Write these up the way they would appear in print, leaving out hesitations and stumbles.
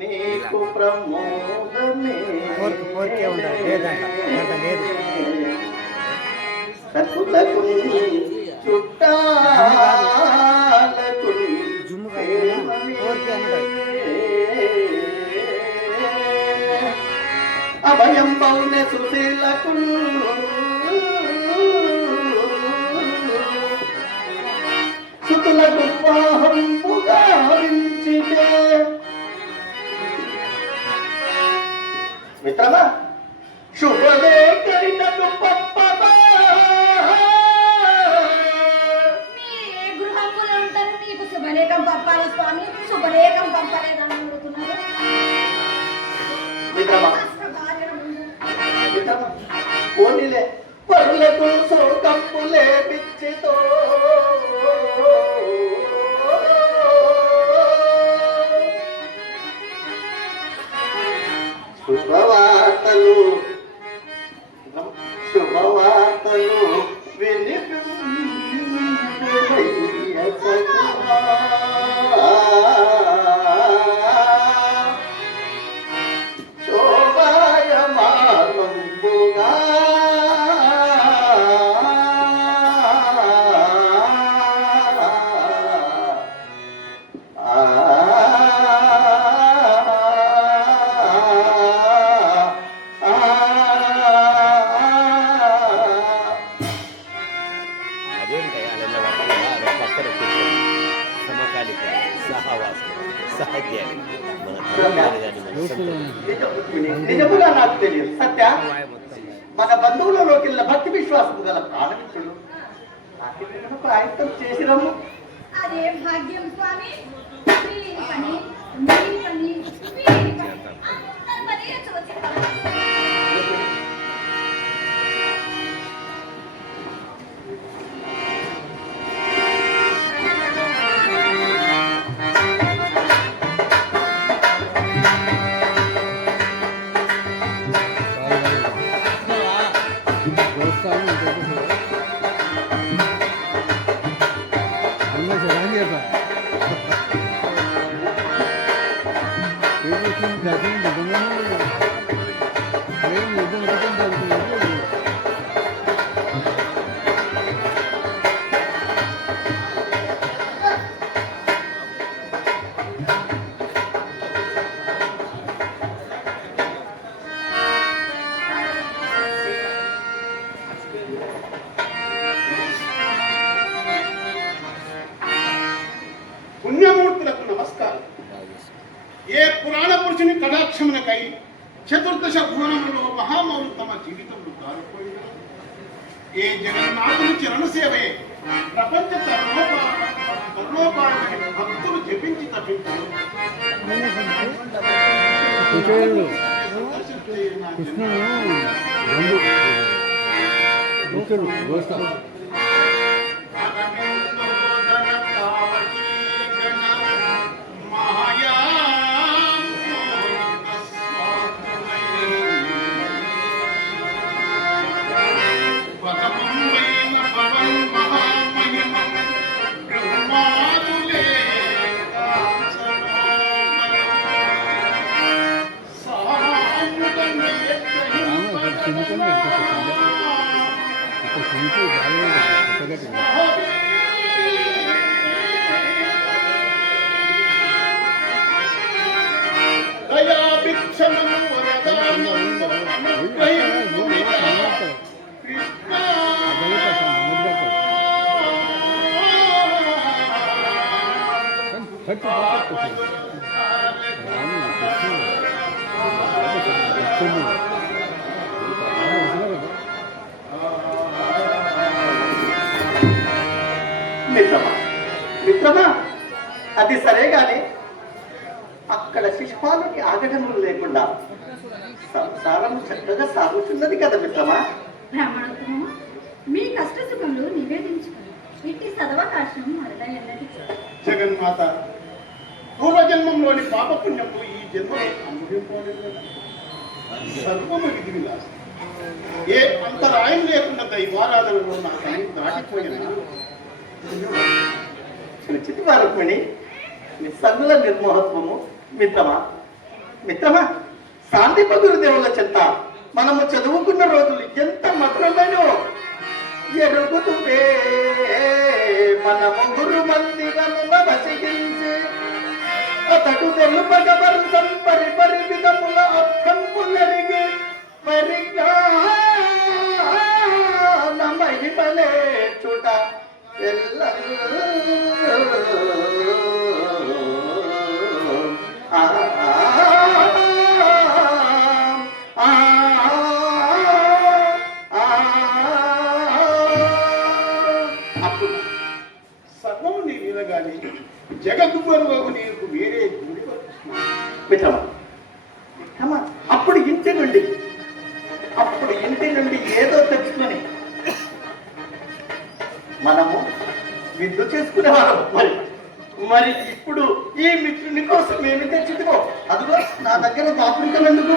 నీకు ప్రమోదమే సకులకు చుట్టాలకు అభయం పౌనే సుశీలకు సుతులకు పాహంపుగా వించితే మిత్రమా శుభదే కరిటకు పప్పదా గృహంలో ఉంటారు మీకు శుభలేఖం పంపాలి స్వామి శుభలేఖం పంపలేదని అడుగుతున్నారు మిత్రమా పోనీలే పరులకు సోకంపులే పిచ్చితో శుభవార్తలు శుభవార్తలు శోభాయమానంబుగా నిజముగా నాకు తెలియదు సత్య మన బంధువులలోకి వెళ్ళిన భక్తి విశ్వాసం గల ప్రాణమిత్రుడు ప్రయత్నం చేసి రమ్ము అదే భాగ్యం స్వామి మీ పని మీ పని మీ పని అందరి చూస్తాం పుణ్యమూర్తులకు నమస్కారం. ఏ పురాణ పురుషుని కటాక్షమునకై చతుర్దశ భువనములో మహామౌలు తమ జీవితంలో దారిపోయిన ఏ జగన్నాథుని చరణ సేవే ప్రపంచ తరుణోపాయని భక్తులు జపించి తప్పించారు. మిత్రమా అది సరే గాని అక్కడ శిశుపాలుకి ఆగడములు లేకుండా సంసారం చక్కగా సాగుతున్నది కదా మిత్రమా. బ్రాహ్మణోత్తమ మీ కష్ట సుఖములు నివేదించుకుని ఇట్టి సదవకాశం మరలా ఎన్నది జగన్మాత పూర్వజన్మంలోని పాపపుణ్యము ఈ జన్మలో అనుభవింపలేదు. సర్వము విధి విలాసం. ఏ అంతరాయం లేకుండా దైవారాధనలో నా సమయం దాటిపోయిన చితి పాలకుని నిస్సంగుల నిర్మోహత్వము మిత్రమా మిత్రమా శాంతిప గురుదేవుల చెంత మనము చదువుకున్న రోజులు ఎంత మధురమైనవో ఎరుగుతువే మనము గురు మందిరముల వసిగించి అతడు తెలుపగ వర్షం పరిపరిమితముల అర్థంపులరిగి పరిజ్ఞానమహిమలే చుట ఎల్ల అప్పుడు సర్వం నీ వినగానే జగద్గురువు నీకు వేరే గుడి మిత్రమా మిత్రమా అప్పుడు ఇంటి నుండి ఏదో తెచ్చుకొని మనము విందు చేసుకునేవాళ్ళం మరి ఇప్పుడు ఈ మిత్రుని కోసం ఏమి తెచ్చుకో అదిగో నా దగ్గర దాపురికం ఎందుకు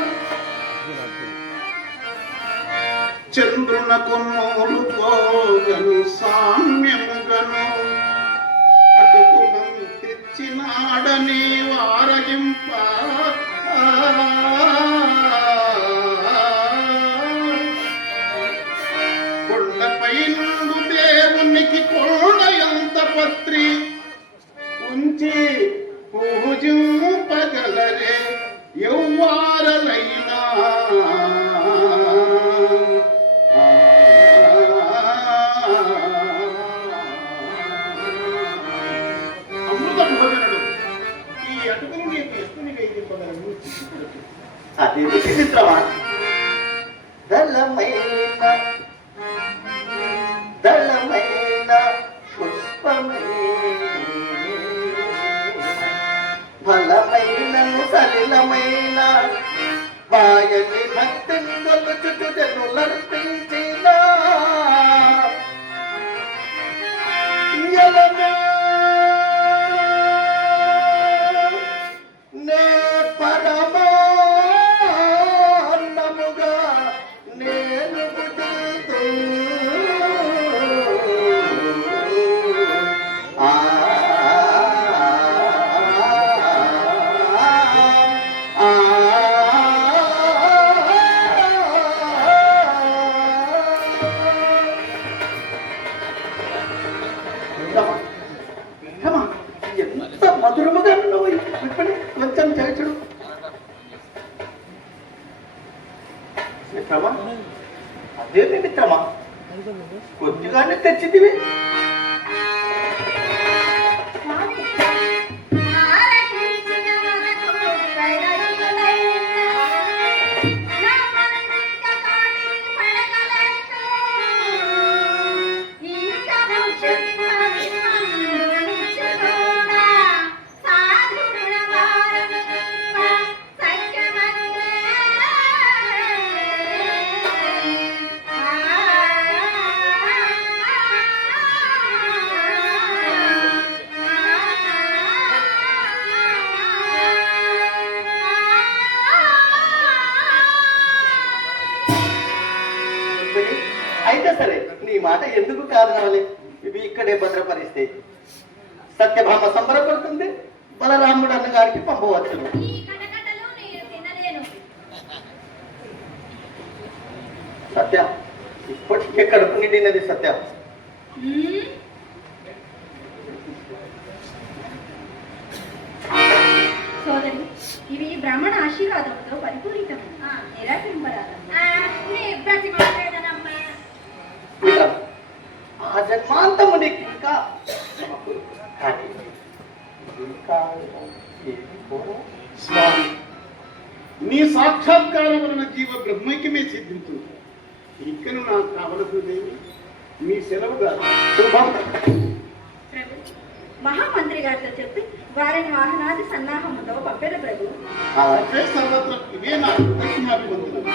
చంద్రునకు నూలు పోగను సామ్యముగను అటుకులం తెచ్చినాడని వారగింప కొండపై నుండు దేవునికి కొండయంత పత్రి ఉంచి పూజింపగలరే యౌవారలైనా అమృత భోజనుడు ఈ అటుకులు నీకు ఎత్తుని వేయింపగలను అది రుచి మిత్రమా దళమైన పుష్పమై ఫలమైన సలిలమైన వాయని భక్తి కొలుచుటు జనులర్పించిన నే పరమాన్నముగా నేను పుట్టుతూ ఎంత మధురముగా ఉన్నావు ఇప్పుడే కొంచెం చేచుడు మిత్రమా అదేమి మిత్రమా కొద్దిగానే తెచ్చిదివి అయితే సరే నీ మాట ఎందుకు కాదనవాలి ఇవి ఇక్కడే భద్రపరిస్తే సత్యభామ సంబరపడుతుంది బలరాముడు అన్నగారికి పంపవచ్చును సత్య ఇప్పటికే కడుపు నిండినది సత్య సోదరి ఇవి బ్రాహ్మణ ఆశీర్వాదంతో పరిపూరితం నిరాకరింపరాదు ఆ జన్మాంతము నీకు ఇంకా స్వామి నీ సాక్షాత్కారం వలన జీవ బ్రహ్మైక్యమే సిద్ధించుంది ఇక్కడ నాకు కావలసినదేమి మీ సెలవుగా శుభం ప్రభు మహామంత్రి గారితో చెప్పి వారిని వాహనాది సన్నాహముతో పంపెల ప్రభు సర్వత్ర ఇవే నాకు దక్షిణాభివందనం